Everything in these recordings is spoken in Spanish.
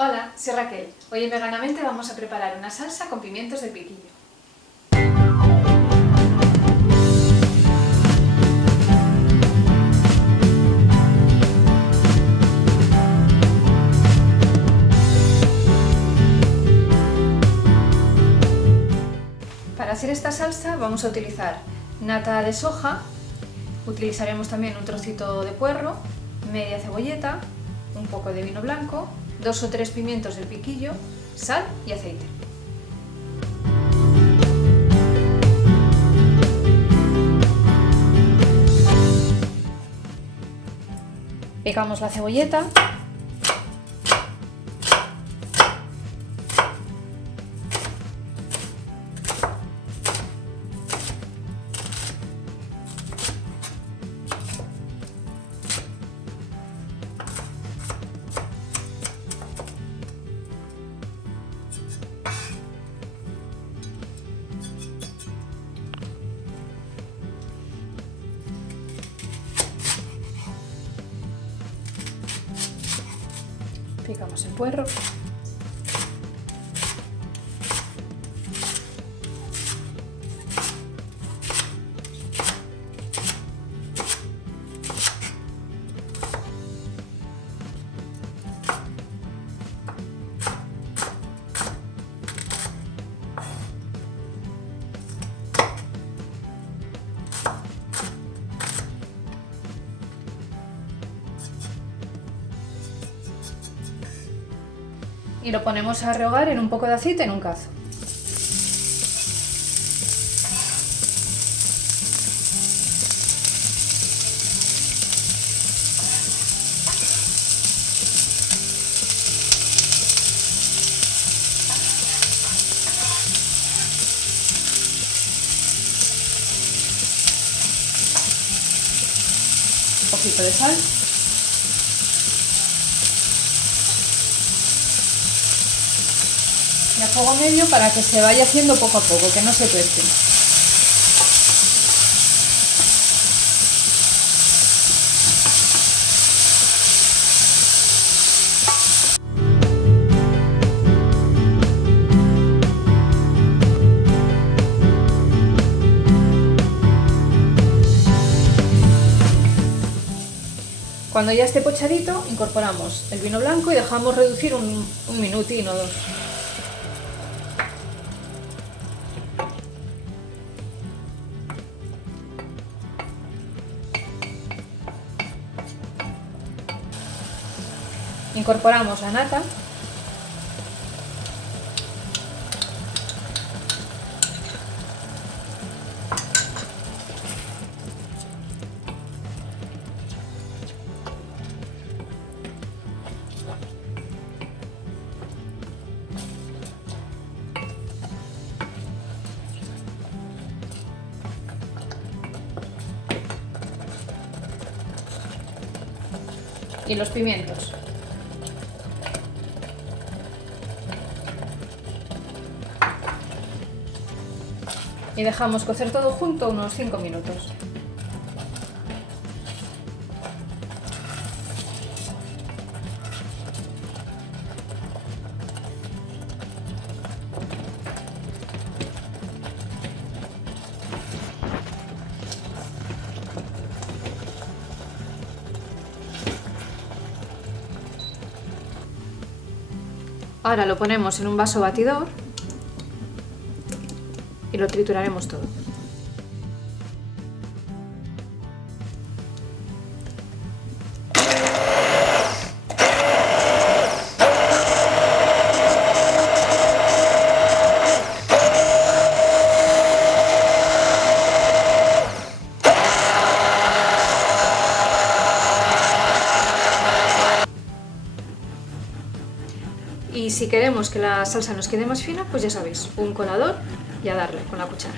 Hola, soy Raquel. Hoy en Veganamente vamos a preparar una salsa con pimientos del piquillo. Para hacer esta salsa vamos a utilizar nata de soja, utilizaremos también un trocito de puerro, media cebolleta, un poco de vino blanco, 2 o 3 pimientos del piquillo, sal y aceite. Picamos la cebolleta. Picamos el puerro. Y lo ponemos a rehogar en un poco de aceite en un cazo. Un poquito de sal. Y a fuego medio para que se vaya haciendo poco a poco, que no se tueste. Cuando ya esté pochadito, incorporamos el vino blanco y dejamos reducir un minutín o dos. Incorporamos la nata. Y los pimientos. Y dejamos cocer todo junto unos 5 minutos. Ahora lo ponemos en un vaso batidor y lo trituraremos todo. Y si queremos que la salsa nos quede más fina, pues ya sabéis, un colador y a darle con la cuchara.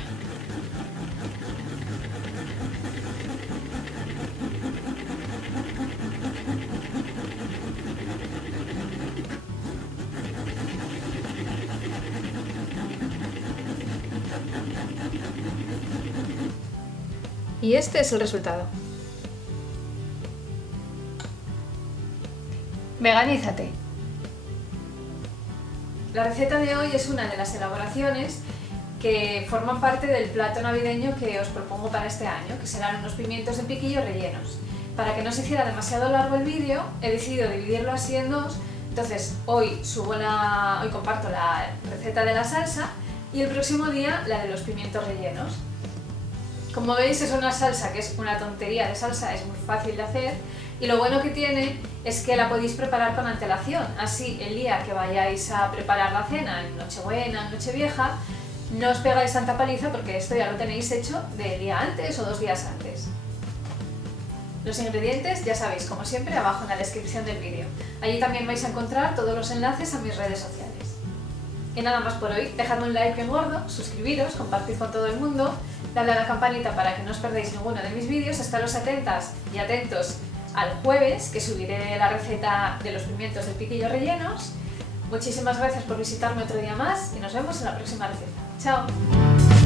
Y este es el resultado. Veganízate. La receta de hoy es una de las elaboraciones que forman parte del plato navideño que os propongo para este año, que serán unos pimientos de piquillo rellenos. Para que no se hiciera demasiado largo el vídeo, he decidido dividirlo así en dos. Entonces hoy comparto la receta de la salsa y el próximo día la de los pimientos rellenos. Como veis, es una salsa que es una tontería de salsa, es muy fácil de hacer, y lo bueno que tiene es que la podéis preparar con antelación. Así, el día que vayáis a preparar la cena, en Nochebuena, en Nochevieja, no os pegáis tanta paliza porque esto ya lo tenéis hecho del día antes o 2 días antes. Los ingredientes ya sabéis, como siempre, abajo en la descripción del vídeo. Allí también vais a encontrar todos los enlaces a mis redes sociales. Y nada más por hoy, dejadme un like bien gordo, suscribiros, compartid con todo el mundo, dadle a la campanita para que no os perdáis ninguno de mis vídeos, estaros atentas y atentos al jueves, que subiré la receta de los pimientos de piquillo rellenos. Muchísimas gracias por visitarme otro día más y nos vemos en la próxima receta. ¡Chao!